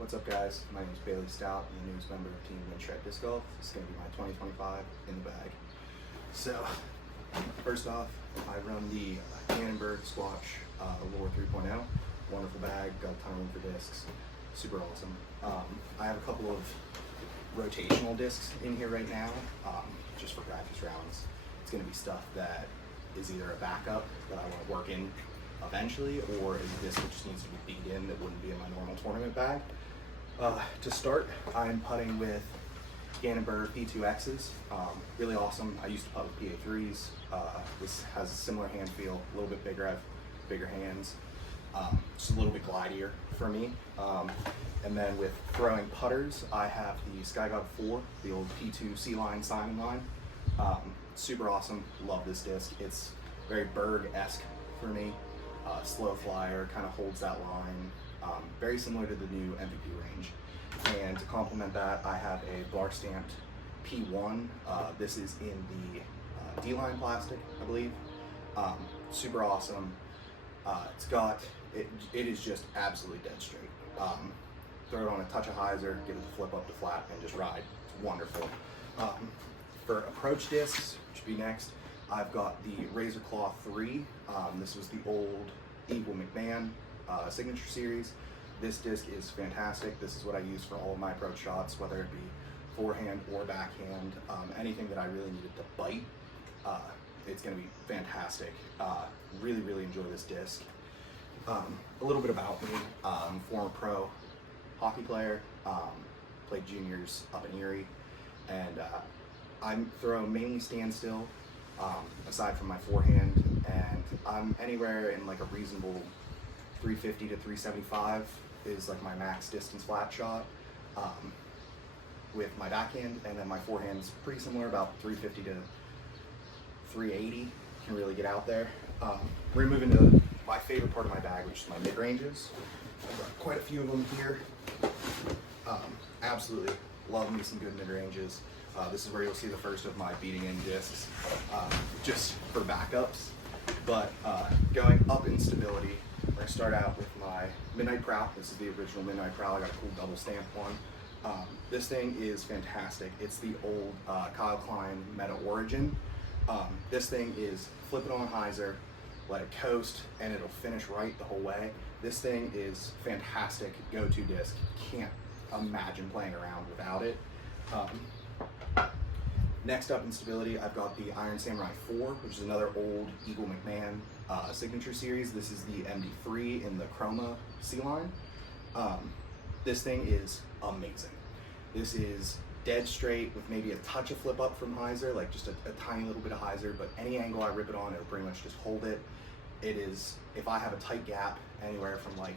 What's up, guys? My name is Bailey Stout. I'm the newest member of Team Windshred Disc Golf. This is going to be my 2025 in the bag. So, first off, I run the Annenberg Squatch Lure 3.0. Wonderful bag, got a ton of room for discs. Super awesome. I have a couple of rotational discs in here right now, just for practice rounds. It's going to be stuff that is either a backup that I want to work in eventually, or is a disc that just needs to be beat in that wouldn't be in my normal tournament bag. To start, I'm putting with Annenberg P2Xs. Really awesome. I used to putt with PA3s. This has a similar hand feel, a little bit bigger. I have bigger hands. Just a little bit glidier for me. And then with throwing putters, I have the Skygod 4, the old P2 C-Line Simon line. Super awesome. Love this disc. It's very Berg-esque for me. Slow flyer, kind of holds that line. Very similar to the new MVP range. And to complement that, I have a Blar stamped P1. This is in the D-line plastic, I believe. Super awesome. It is just absolutely dead straight. Throw it on a touch of hyzer, get it to flip up to flat, and just ride. It's wonderful. For approach discs, which would be next, I've got the Razor Claw 3. This was the old Eagle McMahon signature series. This disc is fantastic. This is what I use for all of my approach shots, whether it be forehand or backhand. Anything that I really needed to bite, it's going to be fantastic. Really, really enjoy this disc. A little bit about me. I'm a former pro hockey player, played juniors up in Erie, and I throw mainly standstill, aside from my forehand, and I'm anywhere in like a reasonable 350 to 375 is like my max distance flat shot with my backhand, and then my forehand's pretty similar, about 350 to 380. Can really get out there. We're moving to my favorite part of my bag, which is my mid-ranges. I've got quite a few of them here. Absolutely love me some good mid-ranges. This is where you'll see the first of my beating in discs, just for backups. But going up in stability, we're going to start out with my Midnight Prowl. This is the original Midnight Prowl. I got a cool double stamp one. This thing is fantastic. It's the old Kyle Klein Meta Origin. This thing is flip it on hyzer, let it coast, and it'll finish right the whole way. This thing is fantastic go-to disc. Can't imagine playing around without it. Next up in stability, I've got the Iron Samurai 4, which is another old Eagle McMahon signature series. This is the MD3 in the Chroma C-Line. This thing is amazing. This is dead straight with maybe a touch of flip up from hyzer, like just a tiny little bit of hyzer, but any angle I rip it on, it'll pretty much just hold it. It is, if I have a tight gap anywhere from like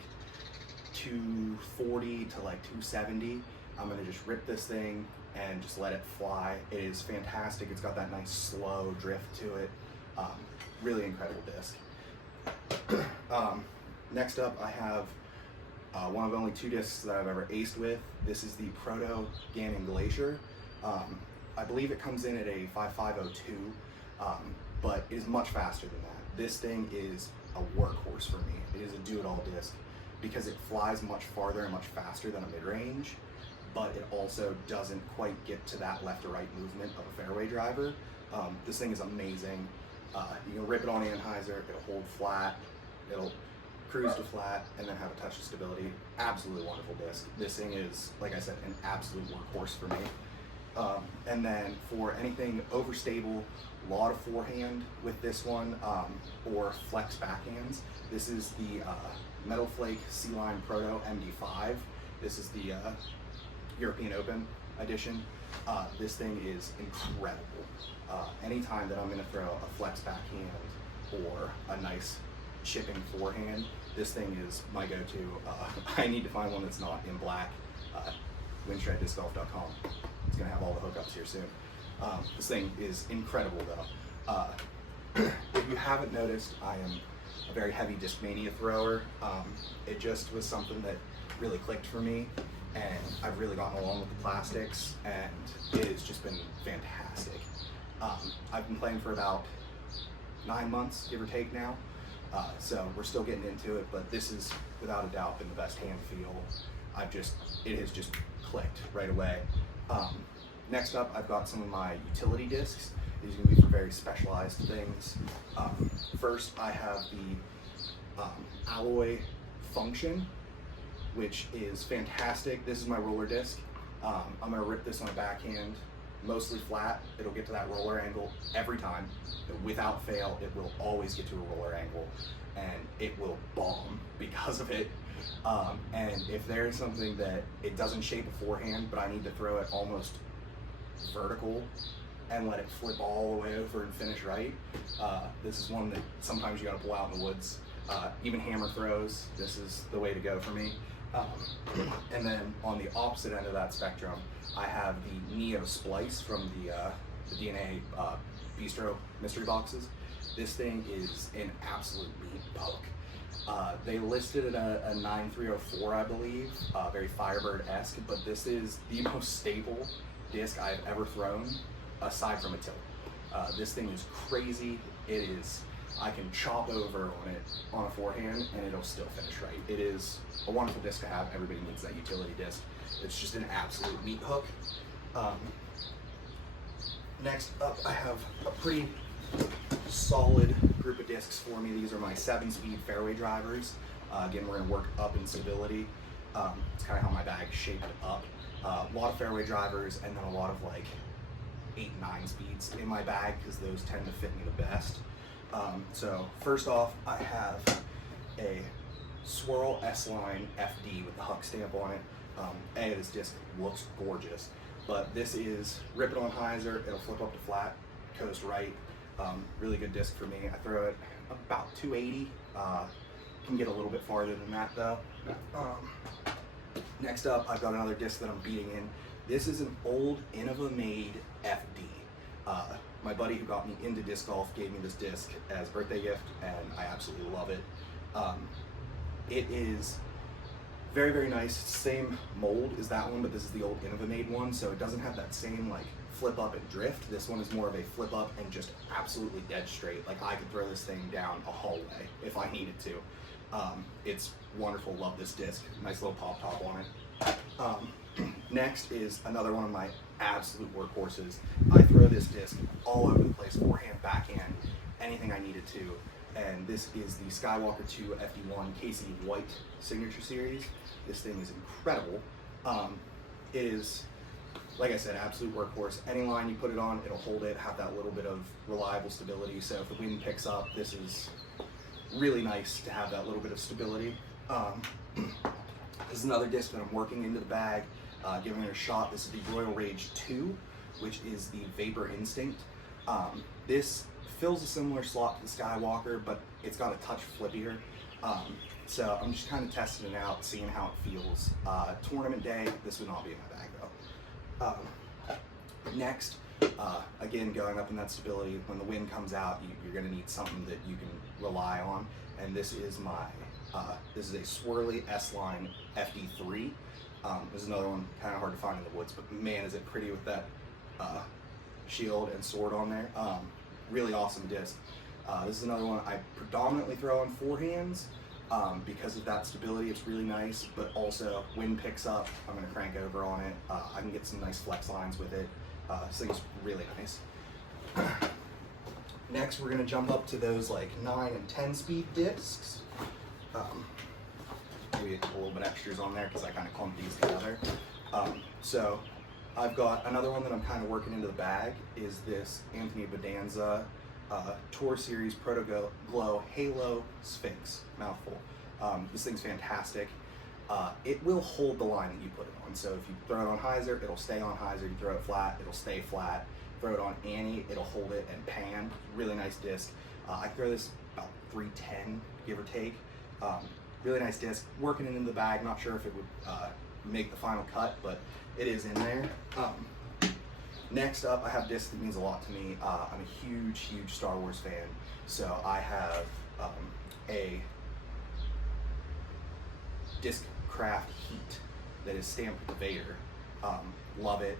240 to like 270, I'm gonna just rip this thing and just let it fly. It is fantastic. It's got that nice slow drift to it. Really incredible disc. Next up, I have one of only two discs that I've ever aced with. This is the Proto Gannon Glacier. I believe it comes in at a 5502, but it is much faster than that. This thing is a workhorse for me. It is a do-it-all disc because it flies much farther and much faster than a mid-range, but it also doesn't quite get to that left or right movement of a fairway driver. This thing is amazing. You can rip it on anhyzer, it'll hold flat, it'll cruise to flat, and then have a touch of stability. Absolutely wonderful disc. This thing is, like I said, an absolute workhorse for me. And then for anything overstable, a lot of forehand with this one, or flex backhands, this is the Metal Flake C-Line Proto MD5. This is the European Open edition. This thing is incredible. Anytime that I'm going to throw a flex backhand or a nice chipping forehand, this thing is my go-to. I need to find one that's not in black. WindshredDiscGolf.com. It's going to have all the hookups here soon. This thing is incredible though. If you haven't noticed, I am a very heavy Discmania thrower. It just was something that really clicked for me, and I've really gotten along with the plastics, and it has just been fantastic. I've been playing for about 9 months, give or take now, so we're still getting into it, but this is without a doubt been the best hand feel it has just clicked right away. Next up, I've got some of my utility discs. These are going to be for very specialized things. First, I have the Alloy Function, which is fantastic. This is my roller disc. I'm going to rip this on a backhand, mostly flat. It'll get to that roller angle every time. Without fail, it will always get to a roller angle, and it will bomb because of it. And if there's something that it doesn't shape a forehand, but I need to throw it almost vertical and let it flip all the way over and finish right, this is one that sometimes you gotta pull out in the woods. Even hammer throws, this is the way to go for me. And then on the opposite end of that spectrum, I have the Neo Splice from the DNA Bistro mystery boxes. This thing is an absolute meat poke. They listed it at a 9304, I believe, very Firebird-esque, but this is the most stable disc I've ever thrown, aside from a tilt. This thing is crazy. It is, I can chop over on it on a forehand and it'll still finish right. It is a wonderful disc to have. Everybody needs that utility disc. It's just an absolute meat hook. Next up, I have a pretty solid group of discs for me. These are my 7-speed fairway drivers. Again, we're gonna work up in stability. It's kind of how my bag's shaped up. A lot of fairway drivers and then a lot of like 8, 9 speeds in my bag because those tend to fit me the best. So first off, I have a Swirl S-Line FD with the Huck stamp on it. This disc looks gorgeous, but this is rip it on hyzer, it'll flip up to flat, coast right. Really good disc for me. I throw it about 280. Can get a little bit farther than that though. Next up, I've got another disc that I'm beating in. This is an old Innova-made FD. My buddy who got me into disc golf gave me this disc as a birthday gift, and I absolutely love it. It is very, very nice. Same mold as that one, but this is the old Innova-made one, so it doesn't have that same like flip up and drift. This one is more of a flip up and just absolutely dead straight. Like I could throw this thing down a hallway if I needed to. It's wonderful, love this disc. Nice little pop top on it. Next is another one of my absolute workhorses. I throw this disc all over the place, forehand, backhand, anything I needed to. And this is the Skywalker 2 FD1 Casey White Signature Series. This thing is incredible. It is, like I said, absolute workhorse. Any line you put it on, it'll hold it, have that little bit of reliable stability. So if the wind picks up, this is really nice to have that little bit of stability. This is another disc that I'm working into the bag, giving it a shot. This is the Royal Rage 2, which is the Vapor Instinct. This fills a similar slot to the Skywalker, but it's got a touch flippier. So I'm just kind of testing it out, seeing how it feels. Tournament day, this would not be in my bag though. Next, again, going up in that stability, when the wind comes out, you're gonna need something that you can rely on. And this is my, this is a Swirly S-Line FD3. This is another one kind of hard to find in the woods, but man, is it pretty with that shield and sword on there. Really awesome disc. This is another one I predominantly throw on forehands because of that stability. It's really nice, but also wind picks up, I'm gonna crank over on it. I can get some nice flex lines with it. This thing's really nice. Next, we're gonna jump up to those like 9 and 10 speed discs. Maybe a little bit extras on there because I kind of clumped these together. So I've got another one that I'm kind of working into the bag is this Anthony Bedanza Tour Series Proto Glow Halo Sphinx, mouthful. This thing's fantastic. It will hold the line that you put it on. So if you throw it on hyzer, it'll stay on hyzer. You throw it flat, it'll stay flat. Throw it on Annie, it'll hold it and pan. Really nice disc. I throw this about 310, give or take. Really nice disc. Working it in the bag. Not sure if it would make the final cut, but it is in there. Next up, I have a disc that means a lot to me. I'm a huge, huge Star Wars fan. So I have a Discraft Heat that is stamped with the Vader. Love it.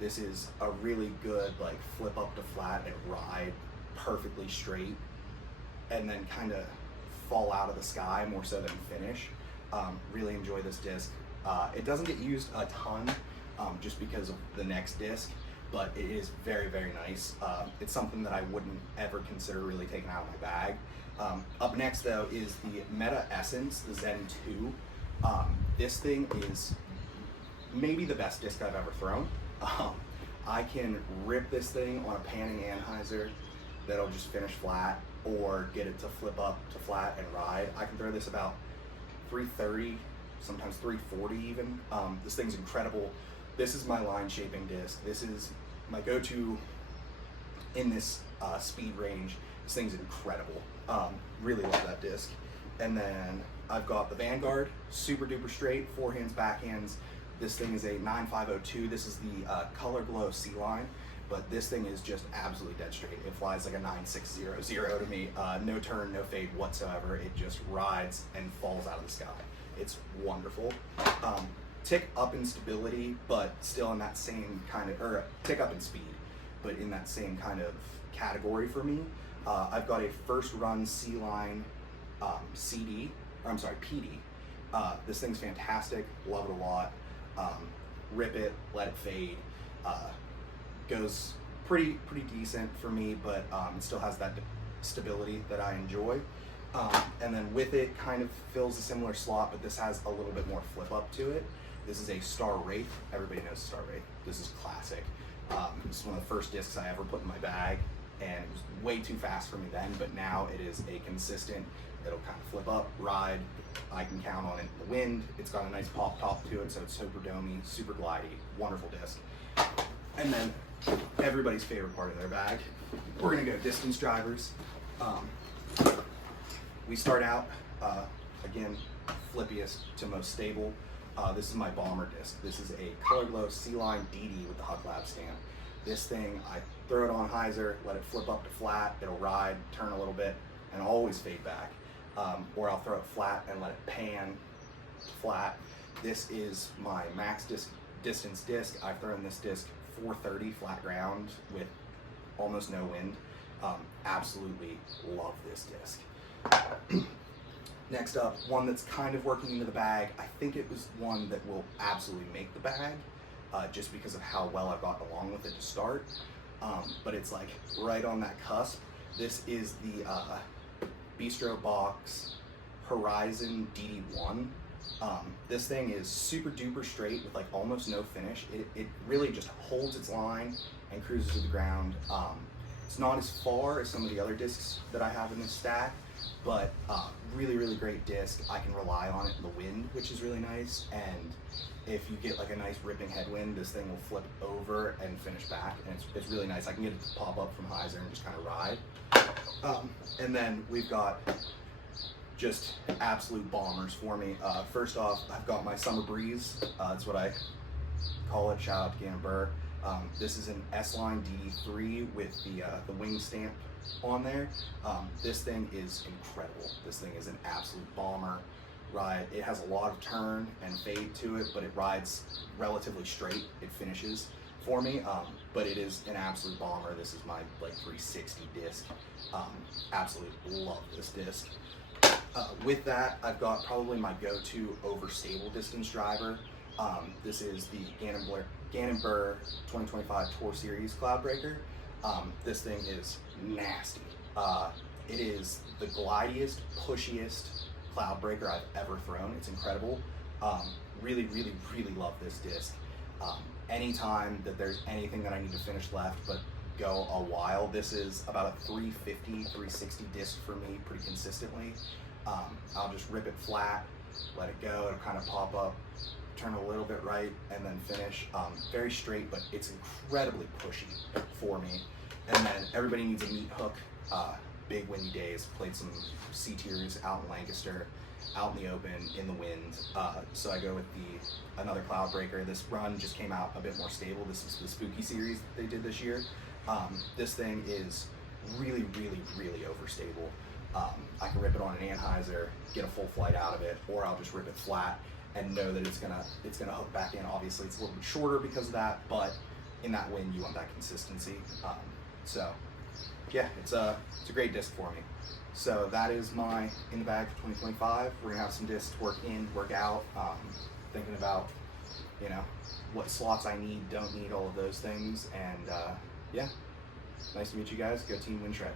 This is a really good like flip up to flat and ride perfectly straight and then kind of fall out of the sky more so than finish. Really enjoy this disc. It doesn't get used a ton just because of the next disc, but it is very, very nice. It's something that I wouldn't ever consider really taking out of my bag. Up next though is the Meta Essence, the Zen 2. This thing is maybe the best disc I've ever thrown. I can rip this thing on a panning Anheuser that'll just finish flat, or get it to flip up to flat and ride. I can throw this about 330, sometimes 340 even. This thing's incredible. This is my line shaping disc. This is my go-to in this speed range. This thing's incredible. Really love that disc. And then I've got the Vanguard, super duper straight, forehands, backhands. This thing is a 9502. This is the Color Glow C-Line, but this thing is just absolutely dead straight. It flies like a 9600 to me. No turn, no fade whatsoever. It just rides and falls out of the sky. It's wonderful. Tick up in stability, but still in that same kind of, or tick up in speed, but in that same kind of category for me. I've got a first run C-Line PD. This thing's fantastic, love it a lot. Rip it, let it fade. Goes pretty decent for me, but it still has that stability that I enjoy. And then with it, kind of fills a similar slot, but this has a little bit more flip up to it. This is a Star Wraith. Everybody knows Star Wraith. This is classic. This is one of the first discs I ever put in my bag, and it was way too fast for me then, but now it is a consistent, it'll kind of flip up, ride. I can count on it in the wind. It's got a nice pop top to it, so it's super domey, super glidey, wonderful disc. And then everybody's favorite part of their bag, we're gonna go distance drivers. We start out, again, flippiest to most stable. This is my Bomber disc. This is a Color Glow C-Line DD with the Huck Lab stamp. This thing, I throw it on hyzer, let it flip up to flat, it'll ride, turn a little bit, and always fade back. Or I'll throw it flat and let it pan flat. This is my max distance disc. I've thrown this disc 430 flat ground with almost no wind. Absolutely love this disc. Next up, one that's kind of working into the bag. I think it was one that will absolutely make the bag, just because of how well I've gotten along with it to start. But it's like right on that cusp. This is the Bistro Box Horizon DD1. This thing is super duper straight with like almost no finish. It really just holds its line and cruises to the ground. It's not as far as some of the other discs that I have in this stack, but really, really great disc. I can rely on it in the wind, which is really nice. And if you get like a nice ripping headwind, this thing will flip over and finish back, and it's really nice. I can get it to pop up from hyzer and just kind of ride. And then we've got just absolute bombers for me. First off, I've got my Summer Breeze. That's what I call it. Shout out to Gannon Burr. This is an S-Line DD3 with the wing stamp on there. This thing is incredible. This thing is an absolute bomber ride. It has a lot of turn and fade to it, but it rides relatively straight. It finishes for me, but it is an absolute bomber. This is my like 360 disc. Absolutely love this disc. With that, I've got probably my go-to overstable distance driver. This is the Gannon Burr 2025 Tour Series Cloudbreaker. This thing is nasty. It is the glidiest, pushiest Cloudbreaker I've ever thrown. It's incredible. Really, really, really love this disc. Anytime that there's anything that I need to finish left but go a while, this is about a 350, 360 disc for me pretty consistently. I'll just rip it flat, let it go, it'll kind of pop up, turn a little bit right, and then finish. Very straight, but it's incredibly pushy for me. And then everybody needs a meat hook. Big windy days, played some C-tiers out in Lancaster, out in the open, in the wind. So I go with another Cloudbreaker. This run just came out a bit more stable. This is the Spooky series that they did this year. This thing is really, really, really overstable. I can rip it on an Anheuser, get a full flight out of it, or I'll just rip it flat and know that it's gonna hook back in. Obviously, it's a little bit shorter because of that, but in that wind, you want that consistency. So yeah, it's a great disc for me. So that is my in the bag for 2025. We're gonna have some discs to work in, work out. thinking about, you know, what slots I need, don't need, all of those things. And yeah, nice to meet you guys. Go Team Win Shred.